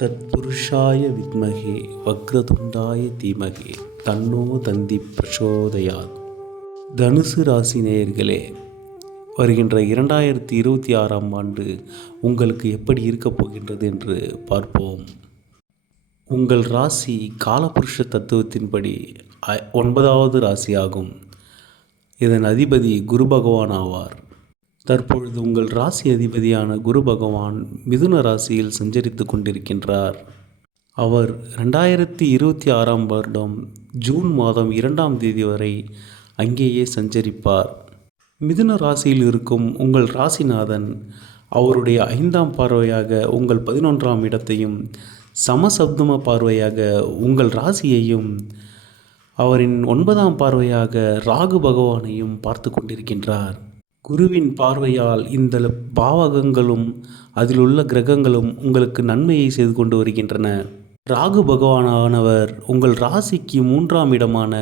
தத்புருஷாய வித்மகே வக்ரதுண்டாய தீமகே தன்னோ தந்தி பிரசோதயாத். தனுசு ராசி நேயர்களே, வருகின்ற 2026ஆம் ஆண்டு உங்களுக்கு எப்படி இருக்கப் போகின்றது என்று பார்ப்போம். உங்கள் ராசி காலபுருஷ தத்துவத்தின்படி 9வது ராசியாகும். இதன் அதிபதி குரு பகவான் ஆவார். தற்பொழுது உங்கள் ராசி அதிபதியான குரு பகவான் மிதுன ராசியில் சஞ்சரித்து கொண்டிருக்கின்றார். அவர் 2026ஆம் வருடம் ஜூன் மாதம் 2ஆம் தேதி வரை அங்கேயே சஞ்சரிப்பார். மிதுன ராசியில் இருக்கும் உங்கள் ராசிநாதன் அவருடைய 5ஆம் பார்வையாக உங்கள் 11ஆம் இடத்தையும், சமசப்தம பார்வையாக உங்கள் ராசியையும், அவரின் 9ஆம் பார்வையாக ராகு பகவானையும் பார்த்து கொண்டிருக்கின்றார். குருவின் பார்வையால் இந்த பாவகங்களும் அதில் உள்ள கிரகங்களும் உங்களுக்கு நன்மையை செய்து கொண்டு வருகின்றன. ராகு பகவானானவர் உங்கள் ராசிக்கு 3ஆம் இடமான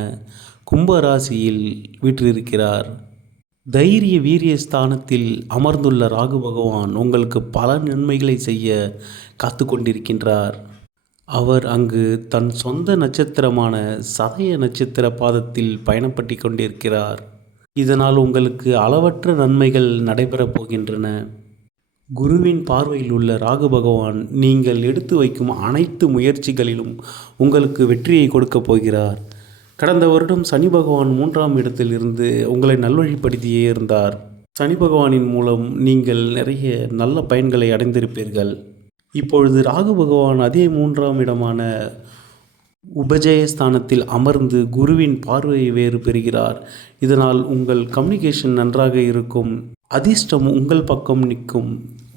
கும்ப ராசியில் வீற்றிருக்கிறார். தைரிய வீரிய ஸ்தானத்தில் அமர்ந்துள்ள ராகு பகவான் உங்களுக்கு பல நன்மைகளை செய்ய காத்து கொண்டிருக்கின்றார். அவர் அங்கு தன் சொந்த நட்சத்திரமான சதய நட்சத்திர பாதத்தில் பயணப்பட்டு கொண்டிருக்கிறார். இதனால் உங்களுக்கு அளவற்ற நன்மைகள் நடைபெறப் போகின்றன. குருவின் பார்வையில் உள்ள ராகு பகவான் நீங்கள் எடுத்து வைக்கும் அனைத்து முயற்சிகளிலும் உங்களுக்கு வெற்றியை கொடுக்கப் போகிறார். கடந்த வருடம் சனி பகவான் 3ஆம் இடத்தில் இருந்து உங்களை நல்வழிப்படுத்தியே இருந்தார். சனி பகவானின் மூலம் நீங்கள் நிறைய நல்ல பயன்களை அடைந்திருப்பீர்கள். இப்பொழுது ராகு பகவான் அதே 3ஆம் இடமான உபஜயஸ்தானத்தில் அமர்ந்து குருவின் பார்வையை வேறு பெறுகிறார். இதனால் உங்கள் கம்யூனிகேஷன் நன்றாக இருக்கும். அதிர்ஷ்டம் உங்கள் பக்கம் நிற்கும்.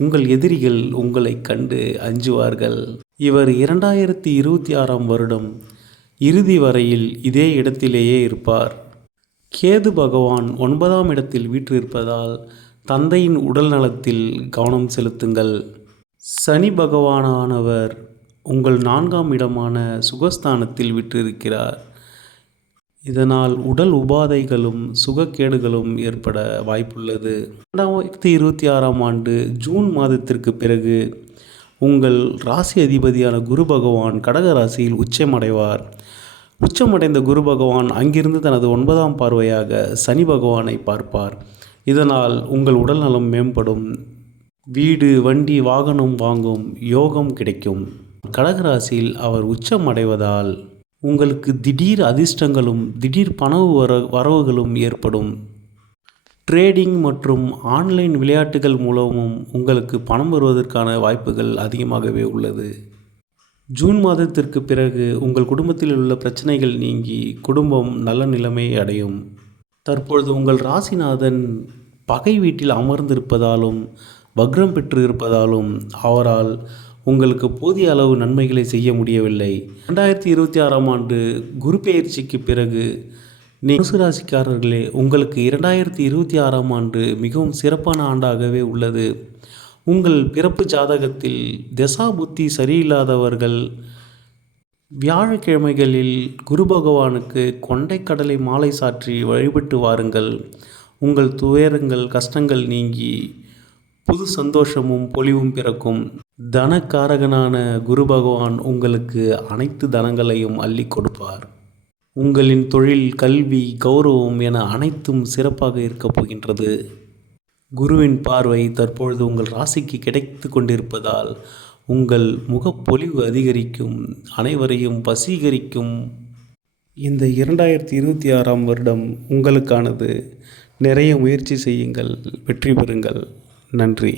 உங்கள் எதிரிகள் உங்களை கண்டு அஞ்சுவார்கள். இவர் 2026ஆம் வருடம் இறுதி வரையில் இதே இடத்திலேயே இருப்பார். கேது பகவான் 9ஆம் இடத்தில் வீற்றிருப்பதால் தந்தையின் உடல் நலத்தில் கவனம் செலுத்துங்கள். சனி பகவானானவர் உங்கள் 4ஆம் இடமான சுகஸ்தானத்தில் வீற்றிருக்கிறார். இதனால் உடல் உபாதைகளும் சுகக்கேடுகளும் ஏற்பட வாய்ப்புள்ளது. 2026ஆம் ஆண்டு ஜூன் மாதத்திற்கு பிறகு உங்கள் ராசி அதிபதியான குரு பகவான் கடக ராசியில் உச்சமடைவார். உச்சமடைந்த குரு பகவான் அங்கிருந்து தனது 9ஆம் பார்வையாக சனி பகவானை பார்ப்பார். இதனால் உங்கள் உடல் நலம் மேம்படும். வீடு, வண்டி, வாகனம் வாங்கும் யோகம் கிடைக்கும். கடகராசியில் அவர் உச்சம் அடைவதால் உங்களுக்கு திடீர் அதிர்ஷ்டங்களும் திடீர் பண வரவுகளும் ஏற்படும். ட்ரேடிங் மற்றும் ஆன்லைன் விளையாட்டுகள் மூலமும் உங்களுக்கு பணம் வருவதற்கான வாய்ப்புகள் அதிகமாகவே உள்ளது. ஜூன் மாதத்திற்கு பிறகு உங்கள் குடும்பத்தில் உள்ள பிரச்சனைகள் நீங்கி குடும்பம் நல்ல நிலைமை அடையும். தற்பொழுது உங்கள் ராசிநாதன் பகை வீட்டில் அமர்ந்திருப்பதாலும் வக்ரம் பெற்று இருப்பதாலும் அவரால் உங்களுக்கு போதிய அளவு நன்மைகளை செய்ய முடியவில்லை. 2026ஆம் ஆண்டு குரு பெயர்ச்சிக்கு பிறகு தனுசு ராசிக்காரர்களே, உங்களுக்கு 2026ஆம் ஆண்டு மிகவும் சிறப்பான ஆண்டாகவே உள்ளது. உங்கள் பிறப்பு ஜாதகத்தில் தசா புத்தி சரியில்லாதவர்கள் வியாழக்கிழமைகளில் குரு பகவானுக்கு கொண்டைக்கடலை மாலை சாற்றி வழிபட்டு வாருங்கள். உங்கள் துயரங்கள் கஷ்டங்கள் நீங்கி புது சந்தோஷமும் பொலிவும் பிறக்கும். தனக்காரகனான குரு பகவான் உங்களுக்கு அனைத்து தனங்களையும் அள்ளி கொடுப்பார். உங்களின் தொழில், கல்வி, கௌரவம் என அனைத்தும் சிறப்பாக இருக்கப் போகின்றது. குருவின் பார்வை தற்பொழுது உங்கள் ராசிக்கு கிடைத்து கொண்டிருப்பதால் உங்கள் முகப்பொலிவு அதிகரிக்கும், அனைவரையும் வசீகரிக்கும். இந்த 2026ஆம் வருடம் உங்களுக்கானது. நிறைய முயற்சி செய்யுங்கள், வெற்றி பெறுங்கள். நன்றி.